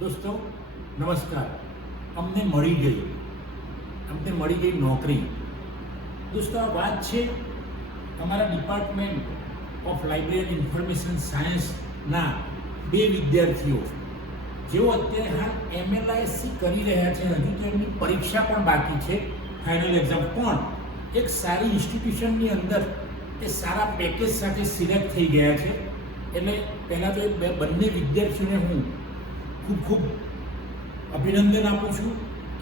દોસ્તો નમસ્કાર. અમને મળી ગઈ નોકરી. દોસ્તો આ વાત છે અમારા department of library and information સાયન્સના બે વિદ્યાર્થીઓ જેઓ અત્યારે હાલ MLISC કરી રહ્યા છે. હજુ તો એમની પરીક્ષા પણ બાકી છે, ફાઇનલ એક્ઝામ. પણ એક સારી ઇન્સ્ટિટ્યુશનની અંદર એ સારા પેકેજ સાથે સિલેક્ટ થઈ ગયા છે. એટલે પહેલાં તો એ બંને વિદ્યાર્થીઓને હું ખૂબ અભિનંદન આપું છું,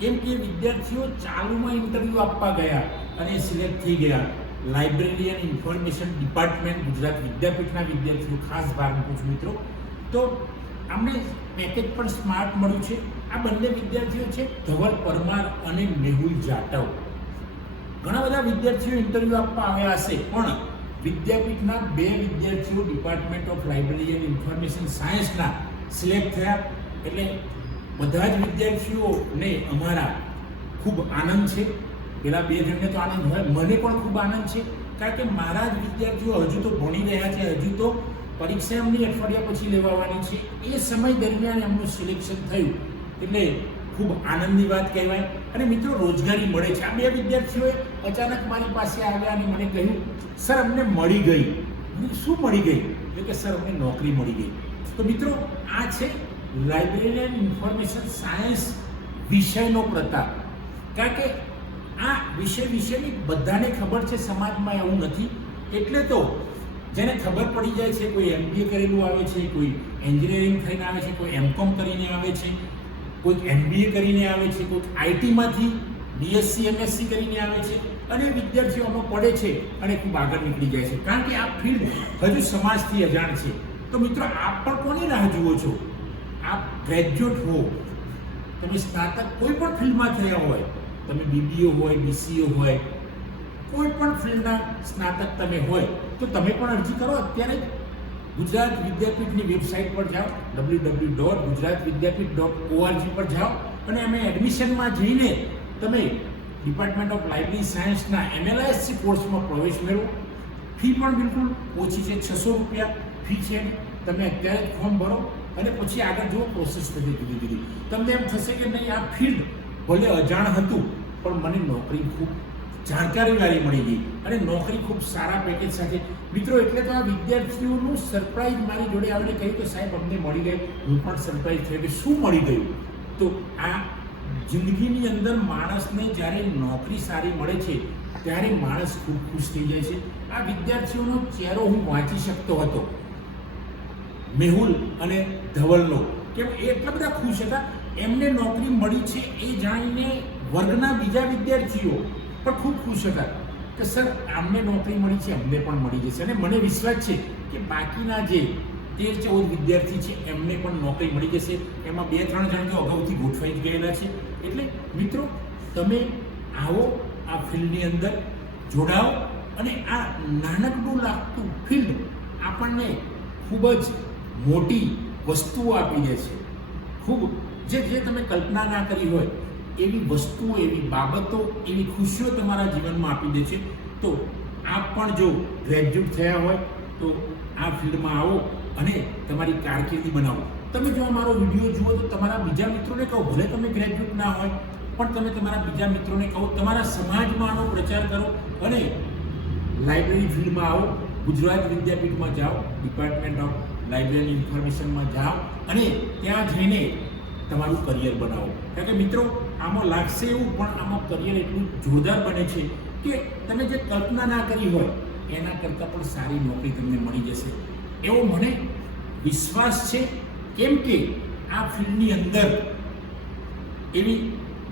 કેમ કે વિદ્યાર્થીઓ ચાલુમાં ઇન્ટરવ્યૂ આપવા ગયા અને સિલેક્ટ થઈ ગયા. Library and information department Gujarat વિદ્યાપીઠના વિદ્યાર્થીઓ, ખાસ ભાર મૂકું છું મિત્રો. તો આમને પેકેજ પણ સ્માર્ટ મળ્યું છે. આ બંને વિદ્યાર્થીઓ છે ધવલ પરમાર અને મેહુલ જાટવ. ઘણા બધા વિદ્યાર્થીઓ ઇન્ટરવ્યૂ આપવા આવ્યા હશે, પણ વિદ્યાપીઠના બે વિદ્યાર્થીઓ department of library and information સાયન્સના સિલેક્ટ થયા. એટલે બધા જ વિદ્યાર્થીઓને અમારા ખૂબ આનંદ છે. પેલા બે જણને તો આનંદ હોય, મને પણ ખૂબ આનંદ છે, કારણ કે મારા જ વિદ્યાર્થીઓ હજુ તો ભણી રહ્યા છે. હજુ તો પરીક્ષા એમની અઠવાડિયા પછી લેવાવાની છે. એ સમય દરમિયાન એમનું સિલેક્શન થયું, એટલે ખૂબ આનંદની વાત કહેવાય. અને મિત્રો, રોજગારી મળે છે. આ બે વિદ્યાર્થીઓએ અચાનક મારી પાસે આવ્યા અને મને કહ્યું, સર અમને મળી ગઈ. શું મળી ગઈ? એટલે કે સર અમને નોકરી મળી ગઈ. તો મિત્રો, આ છે લાઇબ્રેરી એન્ડ ઇન્ફોર્મેશન સાયન્સ વિષયનો પ્રતાપ. કારણ કે આ વિષયની બધાને ખબર છે, સમાજમાં એવું નથી. એટલે તો જેને ખબર પડી જાય છે, કોઈ MBA કરેલું આવે છે, કોઈ એન્જિનિયરિંગ થઈને આવે છે, કોઈ M.Com કરીને આવે છે, કોઈક MBA કરીને આવે છે, કોઈક IT-માંથી BSc MSc કરીને આવે છે, અને વિદ્યાર્થીઓમાં પડે છે અને ખૂબ આગળ નીકળી જાય છે. કારણ કે આ ફિલ્ડ હજુ સમાજથી અજાણ છે. તો મિત્રો, આપ પણ કોની રાહ જુઓ છો? આપ ગ્રેજ્યુએટ હો, તમે સ્નાતક કોઈ પણ ફિલ્ડમાં થયા હોય, તમે BBA હોય, BCA હોય, કોઈ પણ ફિલ્ડના સ્નાતક તમે હોય, તો તમે પણ અરજી કરો. અત્યારે ગુજરાત વિદ્યાપીઠની વેબસાઇટ પર જાઓ, www.gujaratvidyapith.org પર જાઓ અને અમે એડમિશનમાં જઈને તમે ડિપાર્ટમેન્ટ ઓફ લાઇબ્રેરી સાયન્સના MLISC કોર્સમાં પ્રવેશ મેળવો. ફી પણ બિલકુલ ઓછી છે, 600 રૂપિયા ફી છે. તમે અત્યારે જ ફોર્મ ભરો અને પછી આગળ જુઓ, પ્રોસેસ થતી ધીરે ધીરે. તમને એમ થશે કે નહીં, આ ફિલ્ડ ભલે અજાણ હતું, પણ મને નોકરી ખૂબ જાણકારીવાળી મળી ગઈ અને નોકરી ખૂબ સારા પેકેજ સાથે. મિત્રો, એટલે તો આ વિદ્યાર્થીઓનું સરપ્રાઈઝ મારી જોડે આવીને કહ્યું કે સાહેબ અમને મળી ગઈ. હું પણ સરપ્રાઈઝ થયો કે શું મળી ગયું. તો આ જિંદગીની અંદર માણસને જ્યારે નોકરી સારી મળે છે, ત્યારે માણસ ખૂબ ખુશ થઈ જાય છે. આ વિદ્યાર્થીઓનો ચહેરો હું વાંચી શકતો હતો, મેહુલ અને ધવલનો. કેમ એ એટલા બધા ખુશ હતા. એમને નોકરી મળી છે એ જાણીને વર્ગના બીજા વિદ્યાર્થીઓ પણ ખૂબ ખુશ હતા કે સર અમને નોકરી મળી છે, અમને પણ મળી જશે. અને મને વિશ્વાસ છે કે બાકીના જે 13-14 વિદ્યાર્થી છે એમને પણ નોકરી મળી જશે. એમાં 2-3 જણ તો અગાઉથી ગોઠવાઈ ગયેલા છે. એટલે મિત્રો, તમે આવો, આ ફિલ્ડની અંદર જોડાઓ અને આ નાનકડું લાગતું ફિલ્ડ આપણને ખૂબ જ મોટી વસ્તુઓ આપી દે છે. ખૂબ જે તમે કલ્પના ના કરી હોય એવી વસ્તુઓ, એવી બાબતો, એવી ખુશીઓ તમારા જીવનમાં આપી દે છે. તો આપ પણ જો ગ્રેજ્યુએટ થયા હોય તો આ ફિલ્ડમાં આવો અને તમારી કારકિર્દી બનાવો. તમે જો અમારો વિડીયો જુઓ તો તમારા બીજા મિત્રોને કહો, ભલે તમે ગ્રેજ્યુએટ ના હોય પણ તમે તમારા બીજા મિત્રોને કહો, તમારા સમાજમાં આનો પ્રચાર કરો અને લાઇબ્રેરી ફિલ્ડમાં આવો. ગુજરાત વિદ્યાપીઠમાં જાઓ, ડિપાર્ટમેન્ટ ઓફ લાઇબ્રેરી ઇન્ફોર્મેશનમાં જાઓ અને ત્યાં જઈને તમારું કરિયર બનાવો. કારણ કે મિત્રો, આમાં લાગશે એવું, પણ આમાં કરિયર એટલું જોરદાર બને છે કે તમે જે કલ્પના ના કરી હોય એના કરતાં પણ સારી નોકરી તમને મળી જશે, એવો મને વિશ્વાસ છે. કેમ કે આ ફિલ્ડની અંદર એવી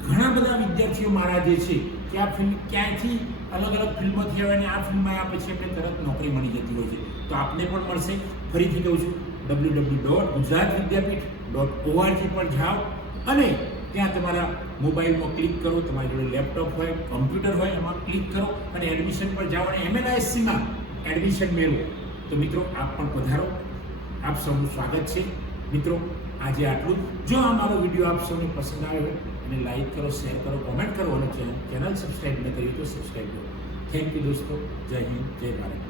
ઘણા બધા વિદ્યાર્થીઓ મારા જે છે કે આ ફિલ્ડ ક્યાંયથી અલગ ફિલ્ડમાંથી આવે અને આ ફિલ્ડમાં આવે પછી એમને તરત નોકરી મળી જતી હોય છે. તો આપને પણ મળશે. ફરીથી કહું છું, www.gujaratvidyapith.org પર જાઓ અને ત્યાં તમારા મોબાઈલમાં ક્લિક કરો, તમારી જોડે લેપટોપ હોય, કમ્પ્યુટર હોય, એમાં ક્લિક કરો અને એડમિશન પર જાઓ અને MLISCમાં એડમિશન મેળવો. તો મિત્રો, આપ પણ પધારો. આપ સૌનું સ્વાગત છે. મિત્રો, આજે આટલું જ. જો આ મારો વિડીયો આપ સૌને પસંદ આવ્યો હોય અને લાઈક કરો, શેર કરો, કોમેન્ટ કરો અને ચેનલ સબસ્ક્રાઈબ ન કરી તો સબસ્ક્રાઈબ કરો. થેન્ક યુ દોસ્તો. જય હિન્દ, જય ભારત.